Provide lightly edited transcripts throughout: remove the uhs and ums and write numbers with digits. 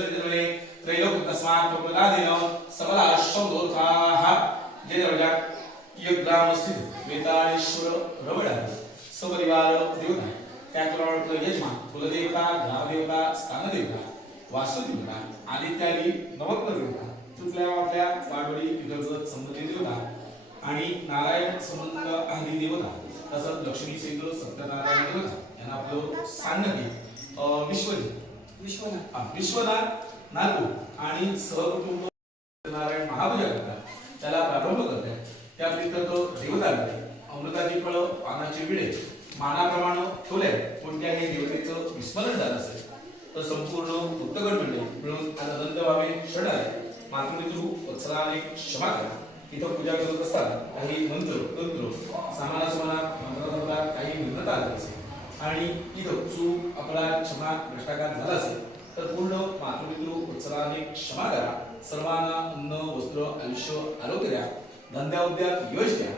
निर्मले त्रैलोक्य तस्मात् प्रपदादिनो सबला शब्दोर्थाः जे दर्जा यग्राम स्थित वेताळेश्वर रवडा सपरिवार देवता त्याकडे यजमान कुलदेवता ग्रामदेवता स्थानदेवता वास्तुदेवता आदित्यादी नवग्रह देवता तुटल्या आपल्या वाडवडी विगत संबंधी देवता आणि नारायण संबंध आदी देवता तसंच लक्ष्मी सहित सत्यनारायण देवता यांना आपलं सांगणे विश्वनाथ नागू आणि सहकुटुंब नारायण महापूजा करतात त्याला प्रारंभ करतात त्या प्रीत्यर्थ देवता अमृताची फळं पानाची विडे मानाप्रमाणे ठेवले कोणत्याही देवतेचं विस्मरण झालं असेल तर संपूर्ण भक्तगण मंडळी मिळून आनंद व्हावे शरणारे मातृपितृ वत्सलाने क्षमा करा. इथं पूजा करत असताना काही मंत्र तंत्र सामानासमानात मंत्रांतरात काही भिन्नता आली असेल आणि इथं चूक अपराध क्षमा भ्रष्टाचार झाला असेल तर पूर्ण मातृपितृ वत्सलाने क्षमा करा. सर्वांना अन्न वस्त्र आयुष्य आरोग्य द्या. धंद्या उद्यात यश द्या.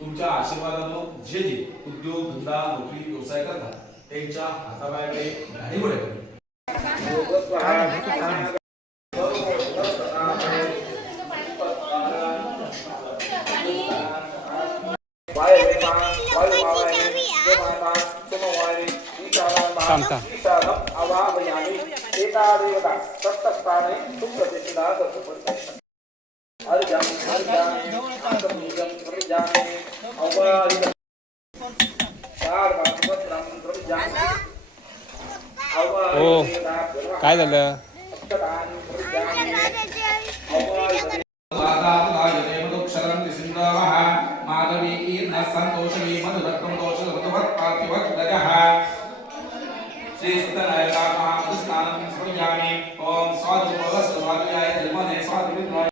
तुमच्या आशीर्वादानं जे जे उद्योग धंदा नोकरी व्यवसाय करतात त्यांच्या हाताबाहेरकडे गाडी घोडे हो काय झालं श्री सत्यनारायण महामंत्र स्नान ओम स्वादु स्वादुयाय धर्मने स्वादु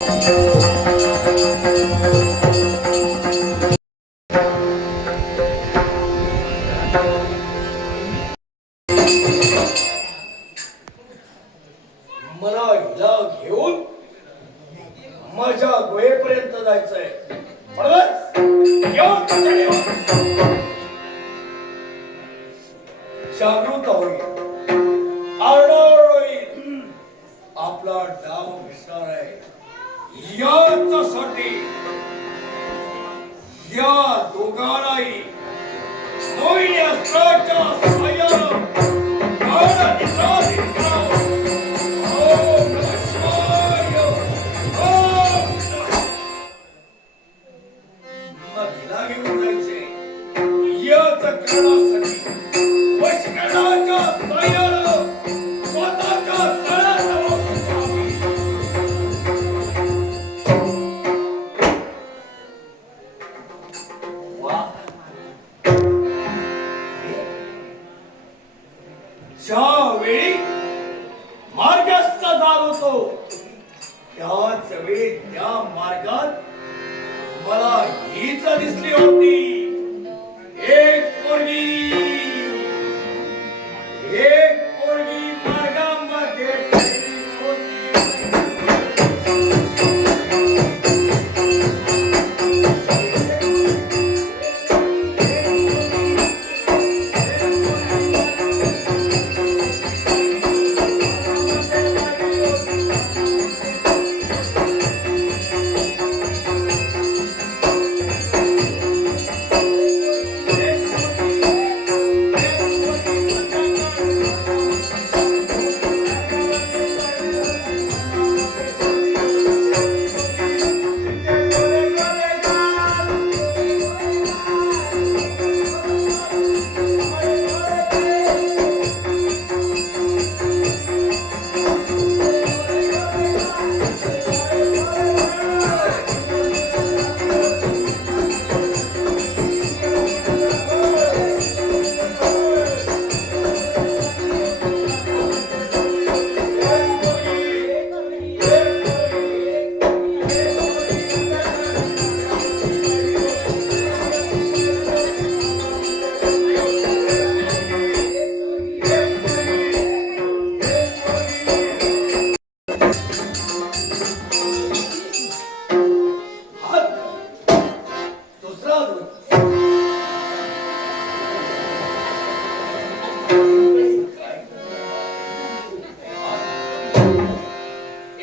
मला हिला घेऊन माझ्या गुहेपर्यंत जायचंय. जागृत होईल, आरडाओरड होईल. आपला डाव भेटणार आहे. याच्यासाठी या दोघांनाही मोहिनी अस्त्राच्या साह्यानं गाढ निद्राधीन करावं. ओम नमः शिवाय. ओम नमः. मग हिला घेऊन जायचे याच करण्यासाठी वशकरणाच्या साह्यानं स्वतःच्या तळाजवळ सुटावे. ज्यावेळी मार्गस्थ झालो होतो त्याच वेळी त्या मार्गात मला हीच दिसली होती. एक पोरगी मार्गामध्ये पडली होती.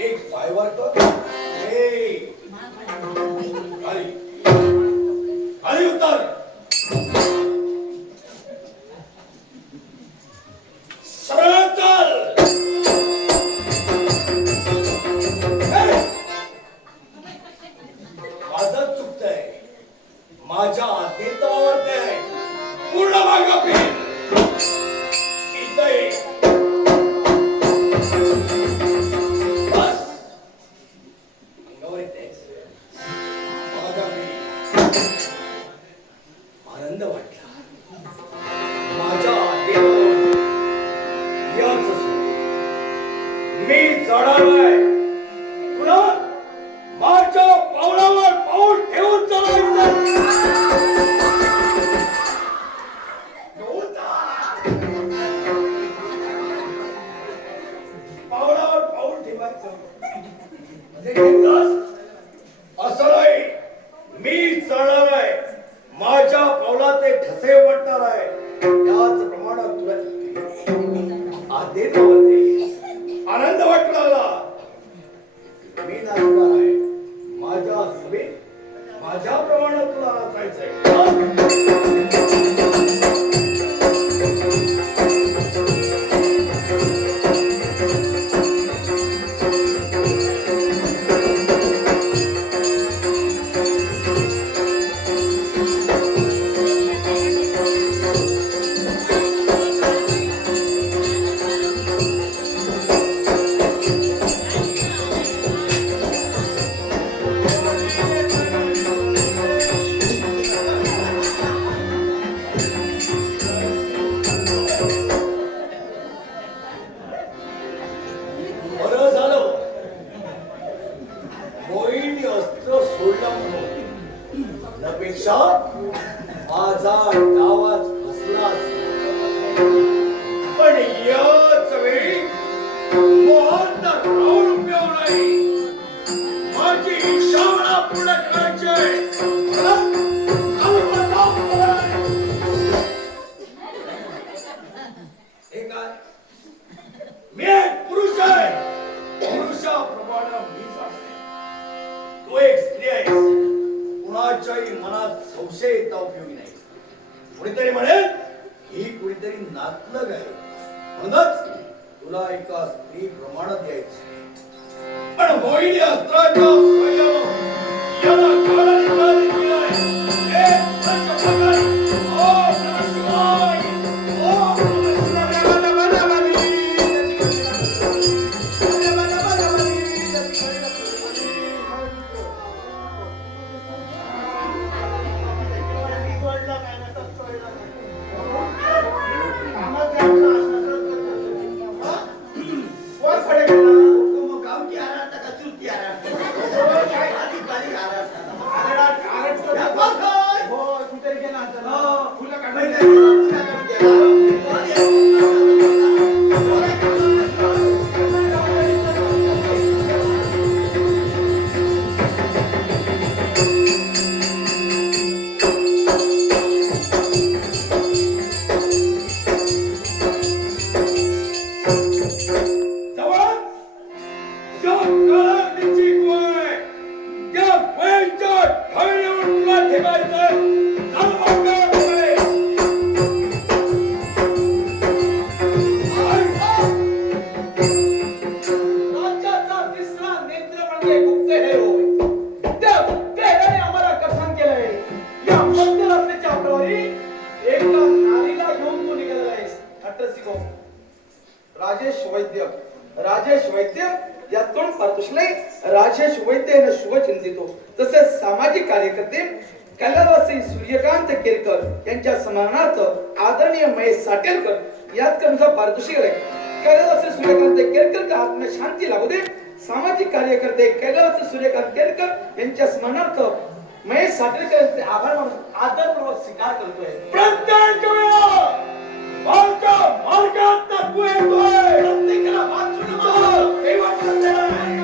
एक पायवर कर. खाली खाली उतर. सरळ चाल. माझं चुकतंय. माझ्या आधीत वावरतंय. पूर्ण मागं फिर. इथं ये. बस. अंगावर येतेस. माझा आनंद वाटला. माझ्या देवावर याच मी चढालोय. तुला माझ्या पावलावर पाऊल ठेवून चालायचं. पावलावर पाऊल ठेवायचं म्हणजे असं नाही. मी चढणार आहे. माझ्या पावलाचे ठसे वाटणार आहे. त्याचप्रमाणे तुला आधीच आनंद वाटू लागला. मी नाचणार आहे. माझ्या सभेत माझ्याप्रमाणे तुला नाचायचंय. पेक्षा माझा डावाच फसला पण याच वेळी मोहनला राहून उपयोग नाही. माझी इच्छा मला पूर्ण करायची आहे. हे काय? मी एक पुरुष आहे. पुरुषाप्रमाणे मी असते. तू एक स्त्री आहेस. कुणाच्याही मनात संशय येता उपयोगी नाही. कुणीतरी म्हणेल ही कुणीतरी नातलग आहे म्हणूनच तुला एका स्त्री प्रमाणात द्यायचं. पण मोहिनी अस्त्राच्या याला काळाने काळाने केलाय. हे पंचप्रकार. ओम नमः शिवाय. ओम नमः शिवाय. राजेश वैद्य यातून पारदर्शले राजेश वैद्य यांना शुभचिंतितो. तसेच सामाजिक कार्यकर्ते कैलासवासी सूर्यकांत केरकर यांच्या सन्मानार्थ आदरणीय महेश साटेलकर यात कमचा पारितोषिक आहे. कैलासवासी सूर्यकांत केरकर का आत्म्या शांती लागू दे. सामाजिक कार्यकर्ते कैलासवासी सूर्यकांत केरकर यांच्या सन्मानार्थ महेश साटेलकर यांचे आभार मानून आदरपूर्वक स्वीकार करतोय. प्रत्येक वेळा माझ्या मार्गात तू येतोय. प्रत्येकाला वाचून बघ. हे वाटत नाही.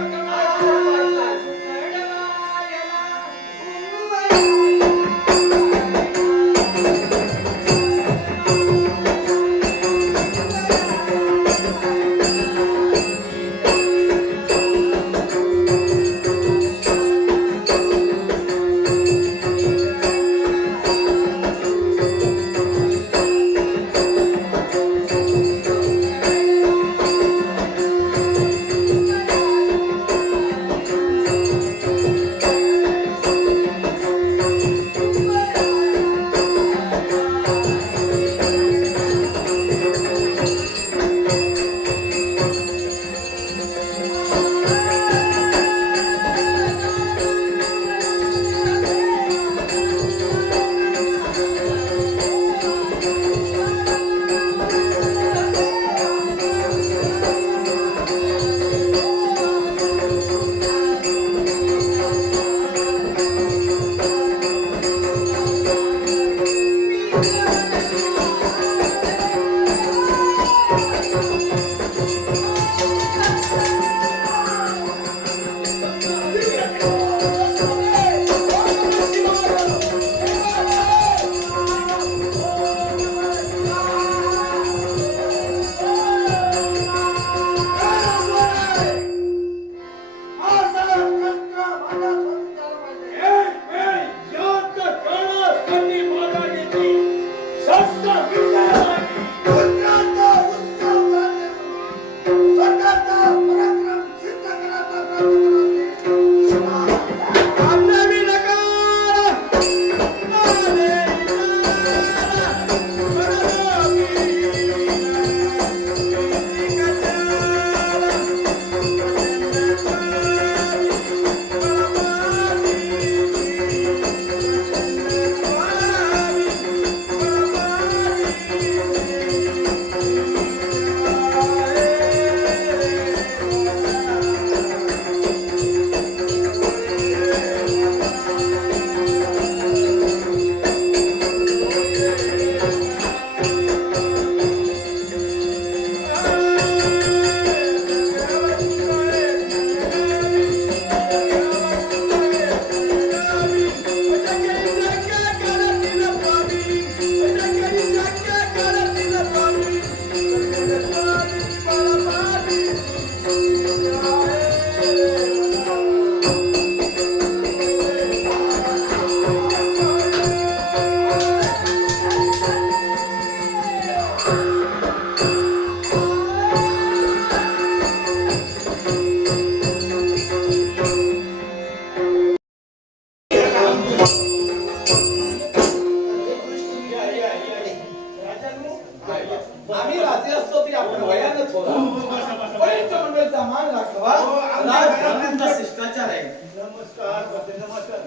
राजघराण्यांचा शिष्टाचार आहे. नमस्कार बसे, नमस्कार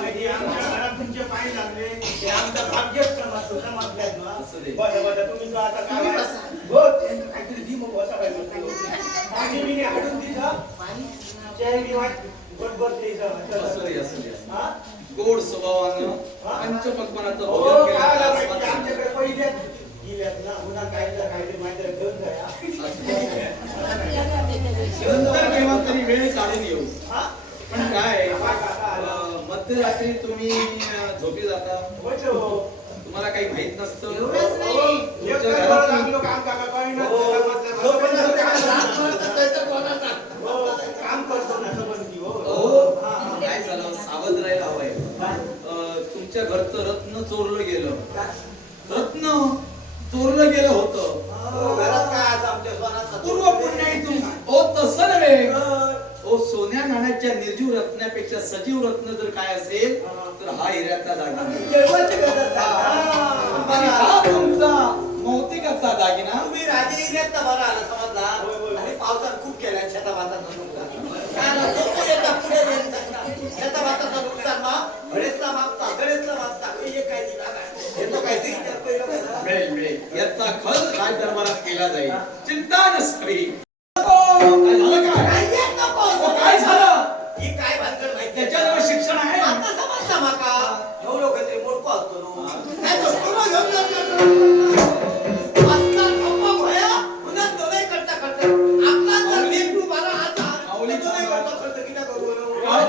म्हणजे आमच्या घरात तुमचे पाय लागले ते आमचं भाग्यच समजल्यात ना. बरं तुम्ही जो आता काय हो त्यांचं काहीतरी दी मग असा काय पाणी बिणी हाडून दिसा चाय बी वाट बरोबर हा गोड स्वभावानं पंचपक्वानाचं हो भोजन काय केलं लागायचं, तर आमच्याकडे पहिल्याच गेल्यात ना पुन्हा काहीतरी माहिती घेऊन जाया नंतर केव्हा तरी वेळ काढून येऊ. हा पण काय मध्यरात्री तुम्ही झोपी जाता, तुम्हाला काही माहित नसतं. तुमच्या घरातून काय झालं, सावध राहायला हवंय. तुमच्या घरचं रत्न चोरलं गेलं, रत्न चोरलं गेलं होतं. पूर्व पुण्याईतून ओ तसं नव्हे. ओ सोन्या नाण्याच्या निर्जीव रत्नापेक्षा सजीव रत्न जर काय असेल तर हा हिऱ्याचा दागिना आणि हा तुमचा मौतिकाचा दागिना. तुम्ही राजे इल्यात बरं आलं समजला आणि पावसात खूप केल्या शेताभाताचं नुकसान काय ना तो पुढे शेताभाताचं नुकसान ना गणेशला मागता हे काय हे तो काहीतरी मिळेल मिळेल याचा खर्च राज दरबारात केला जाईल, चिंता नसावी. काय झालं काय? काय झालं? ही काय भानगड माहिती त्याच्याजवळ शिक्षण आहे. आता समजता माका एवढं काहीतरी मोडको असतो नो काय तो पुन्हा घेऊन आजकाल गप्पा भया पुन्हा तो नाही करता आपला जर मेंदू बारा आता तो नाही करता खर्च किती करू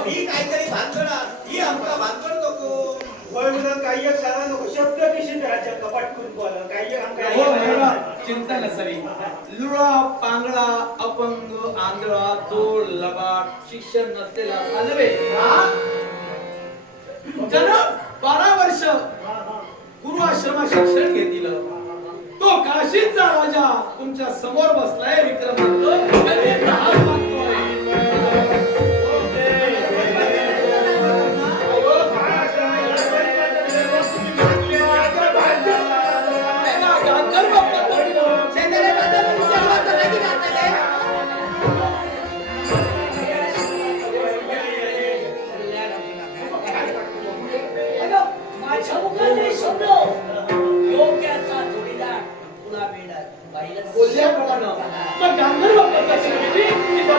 ही काहीतरी भानगड ही आमका भानगड नको काही एक सारा नको शब्द कशी करायचे कपाट करून बोला काही हो मेळा, चिंता नसावी. लुळा पांगळा अपंग आंधळा जोड लबाड शिक्षण नसलेला सालवे जण 12 वर्ष पूर्वाश्रमात शिक्षण घेतील. तो काशीचा राजा तुमच्या समोर बसलाय विक्रमार्क, कन्येचा हात मागतोय. बोलल्याप्रमाणे तो गांधर्व प्रदर्शनाची इथं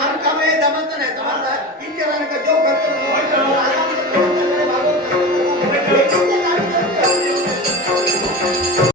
आमका वेळ जमत नाही समजला इतक्या जेव करतो